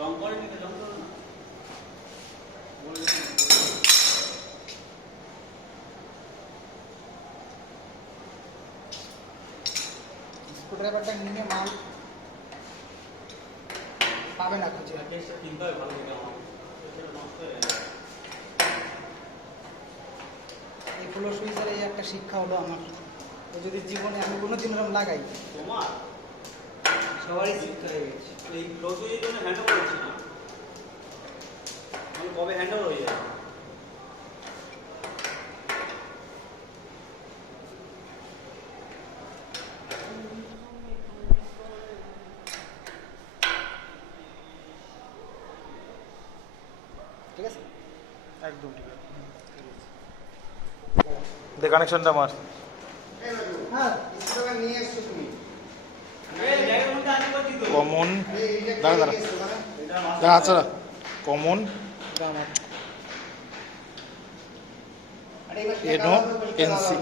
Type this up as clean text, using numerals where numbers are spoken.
রং করেনি তো রং করো না স্ক্রুড্রাইভারটা নিয়ে মাল পাবে না খুঁজে। কেসটা কিনতে হবে ভালো করে আমার সেটা নষ্ট হয়ে যাবে। এই ফ্লো সুইচের এই একটা শিক্ষা হলো আমার, তো যদি জীবনে আমি কোনোদিন এরকম লাগাই, তোমার সবারই শিক্ষা হয়ে গেছে। এই ক্লোজের জন্য হ্যান্ডওভার হচ্ছে না মানে কবে হ্যান্ডওভার হয়ে যাবে ঠিক আছে, একদম ঠিক আছে। দে কানেকশনটা মার। হ্যাঁ স্ক্রুড্রাইভার নিয়ে এসছো তুমি, এই জায়গার মধ্যে আছে বলছি তো কমন এইটা দাঁড়া দাঁড়া নিয়ে এসছো দাঁড়া। এটা মাস্টার দাঁড়া আচ্ছা কমন আর এবার এনো এনসি